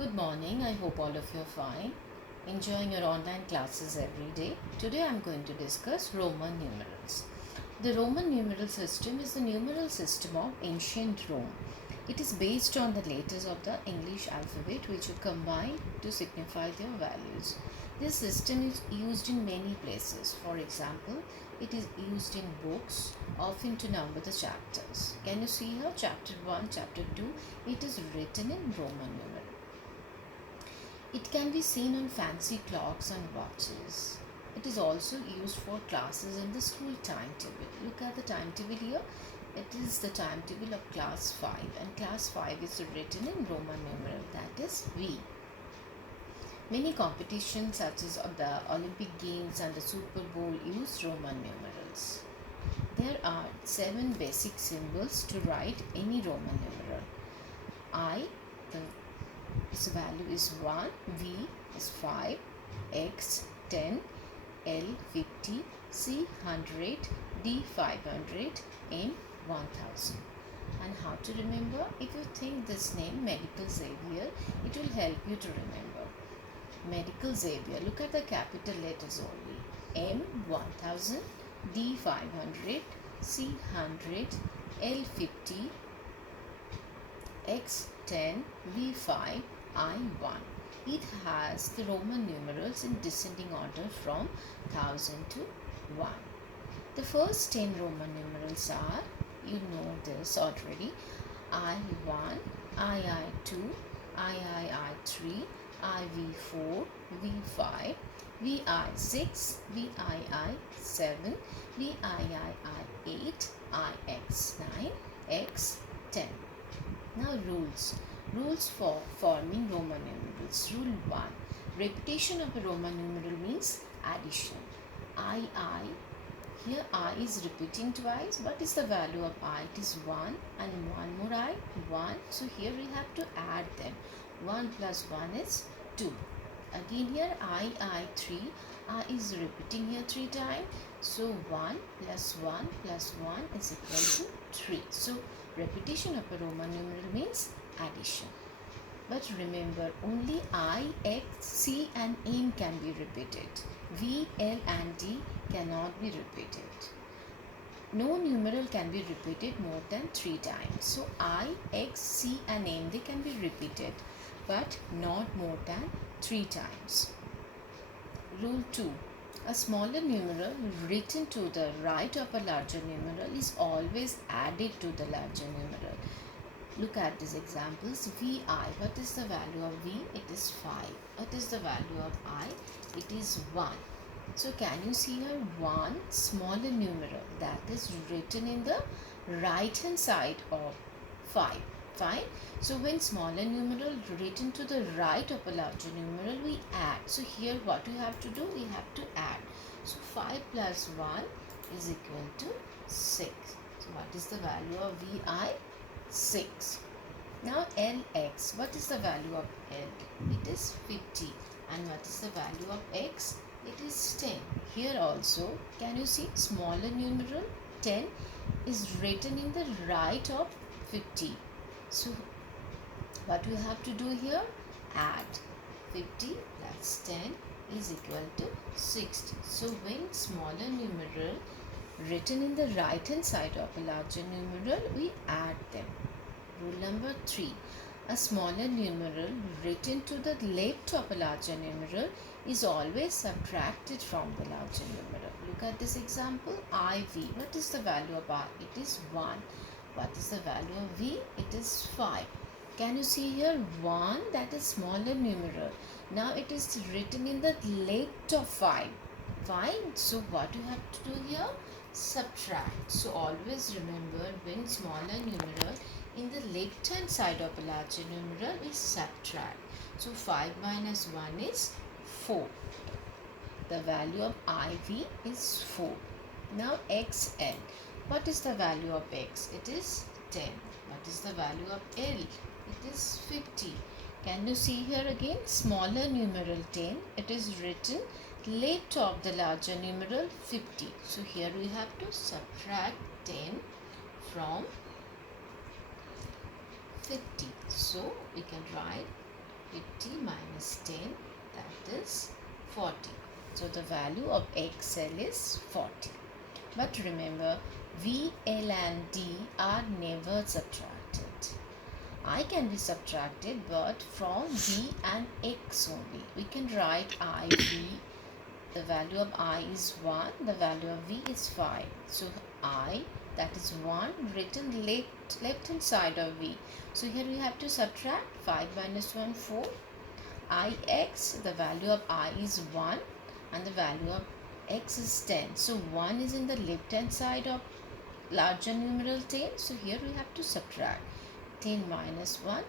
Good morning. I hope all of you are fine. Enjoying your online classes every day. Today I am going to discuss Roman numerals. The Roman numeral system is the numeral system of ancient Rome. It is based on the letters of the English alphabet which are combined to signify their values. This system is used in many places. For example, it is used in books, often to number the chapters. Can you see here? Chapter 1, Chapter 2, it is written in Roman numeral. It can be seen on fancy clocks and watches. It is also used for classes in the school timetable. Look at the timetable here. It is the timetable of class 5 and class 5 is written in Roman numeral, that is V. Many competitions such as the Olympic Games and the Super Bowl use Roman numerals. There are 7 basic symbols to write any Roman numeral. I, its value is 1, V is 5, X 10, L 50, C 100, D 500, M 1000. And how to remember? If you think this name Medical Xavier, it will help you to remember. Medical Xavier, look at the capital letters only. M 1000, D 500, C 100, L 50, X 10, V 5, I 1. It has the Roman numerals in descending order from 1000 to 1. The first 10 Roman numerals are, you know this already, I1, II2, III3, IV4, V5, VI6, VII7, VIII8, IX9, X10. Now rules for forming Roman numerals. Rule 1. Repetition of a Roman numeral means addition. I. Here I is repeating twice. What is the value of I? It is 1 and one more I, 1. So here we have to add them. 1 plus 1 is 2. Again here I3. I is repeating here 3 times. So 1 plus 1 plus 1 is equal to 3. So repetition of a Roman numeral means addition. But remember, only I, X, C and M can be repeated. V, L and D cannot be repeated. No numeral can be repeated more than 3 times. So I, X, C and M, they can be repeated but not more than 3 times. Rule 2. A smaller numeral written to the right of a larger numeral is always added to the larger numeral. Look at these examples. Vi, what is the value of V? It is 5. What is the value of I? It is 1. So can you see here 1 smaller numeral that is written in the right hand side of 5. Fine. So when smaller numeral written to the right of a larger numeral, we add. So here what we have to do? We have to add. So 5 plus 1 is equal to 6. So what is the value of Vi? 6. Now Lx, what is the value of L? It is 50. And what is the value of X? It is 10. Here also, can you see smaller numeral 10 is written in the right of 50. So what we have to do here? Add 50 plus 10 is equal to 60. So when smaller numeral written in the right hand side of a larger numeral, we add them. Rule number 3. A smaller numeral written to the left of a larger numeral is always subtracted from the larger numeral. Look at this example. IV. What is the value of I? It is 1. What is the value of V? It is 5. Can you see here 1, that is smaller numeral. Now it is written in the left of 5. Fine. So what you have to do here? Subtract. So always remember, when smaller numeral in the left hand side of a larger numeral, we subtract. So 5 minus 1 is 4. The value of IV is 4. Now XL. What is the value of X? It is 10. What is the value of L? It is 50. Can you see here again? Smaller numeral 10. It is written left of the larger numeral 50. So here we have to subtract 10 from 50. So we can write it minus 10, that is 40. So the value of XL is 40. But remember, V, L and D are never subtracted. I can be subtracted, but from V and X only. We can write IV. The value of I is 1, the value of V is 5. So I, that is 1, written left hand side of V. So here we have to subtract 5 minus 1, 4. Ix, the value of I is 1 and the value of X is 10. So 1 is in the left hand side of larger numeral 10. So here we have to subtract 10 minus 1,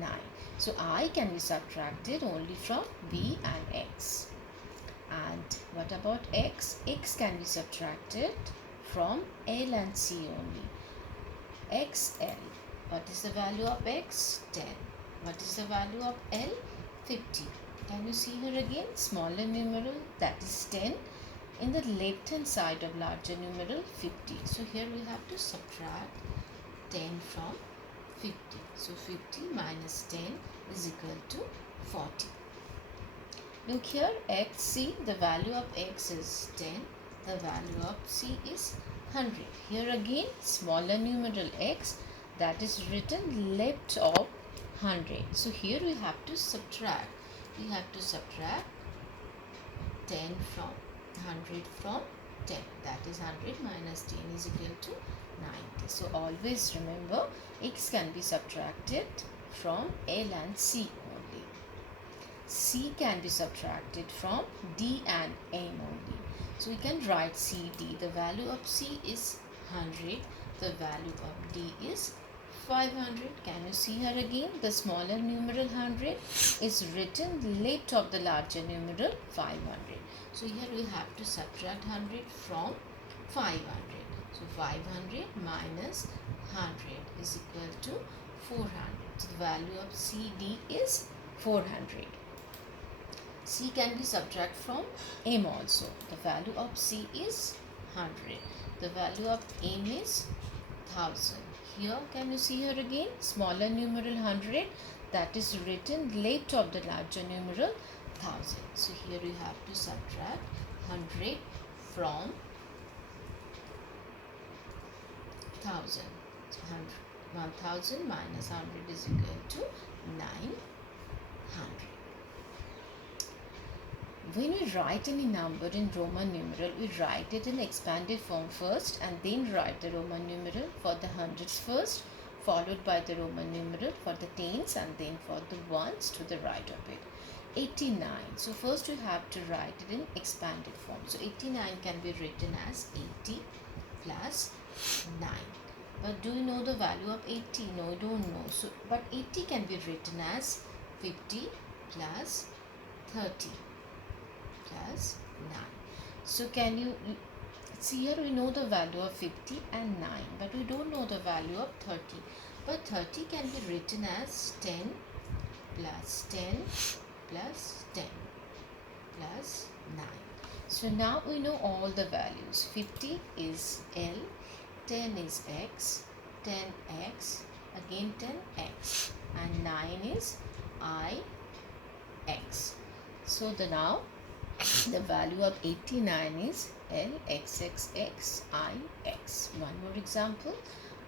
9. So I can be subtracted only from V and X. And what about X? X can be subtracted from L and C only. XL. What is the value of X? 10. What is the value of L? 50. Can you see here again? Smaller numeral, that is 10. In the left hand side of larger numeral, 50. So here we have to subtract 10 from 50. So 50 minus 10 is equal to 40. Look here, XC, the value of X is 10. The value of C is 100. Here again, smaller numeral X, that is written left of 100. So here we have to subtract. We have to subtract 10 from 100 from 10. That is 100 minus 10 is equal to 90. So always remember, X can be subtracted from L and C only. C can be subtracted from D and M only. So we can write CD. The value of C is 100. The value of D is 500. Can you see here again? The smaller numeral 100 is written left of the larger numeral 500. So here we have to subtract 100 from 500. So 500 minus 100 is equal to 400. So the value of CD is 400. C can be subtracted from M also. The value of C is 100. The value of M is 1000. Here can you see here again? Smaller numeral 100, that is written left of the larger numeral 1000. So here we have to subtract 100 from 1000. So 1000 minus 100 is equal to 900. When we write any number in Roman numeral, we write it in expanded form first and then write the Roman numeral for the hundreds first, followed by the Roman numeral for the tens and then for the ones to the right of it. 89. So first we have to write it in expanded form. So 89 can be written as 80 plus 9. But do you know the value of 80? No, you don't know. So, but 80 can be written as 50 plus 30. Plus 9. So can you see here we know the value of 50 and 9, but we don't know the value of 30. But 30 can be written as 10 plus 10 plus 10 plus 9. So now we know all the values. 50 is L, 10 is X, 10X, again 10X, and 9 is IX. So now the value of 89 is LXXXIX. One more example,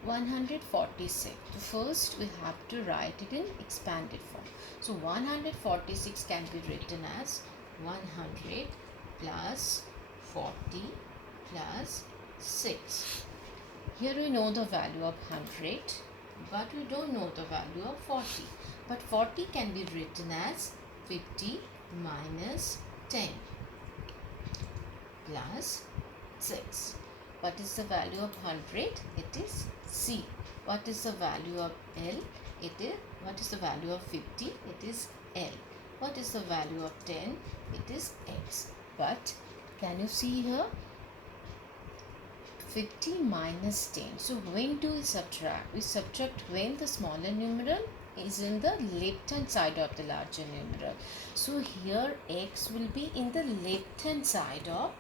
146. First we have to write it in expanded form. So 146 can be written as 100 plus 40 plus 6. Here we know the value of 100, but we don't know the value of 40. But 40 can be written as 50 minus 10 plus 6. What is the value of 100? It is C. What is the value of L? What is the value of 50? It is L. What is the value of 10? It is X. But can you see here? 50 minus 10. So when do we subtract? We subtract when the smaller numeral is in the left hand side of the larger numeral. So here X will be in the left hand side of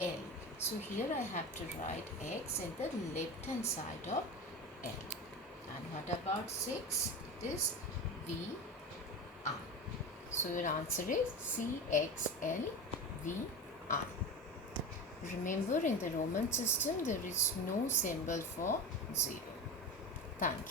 L. So here I have to write X in the left hand side of L. And what about 6? It is VI. So your answer is CXLVI. Remember, in the Roman system, there is no symbol for 0. Thank you.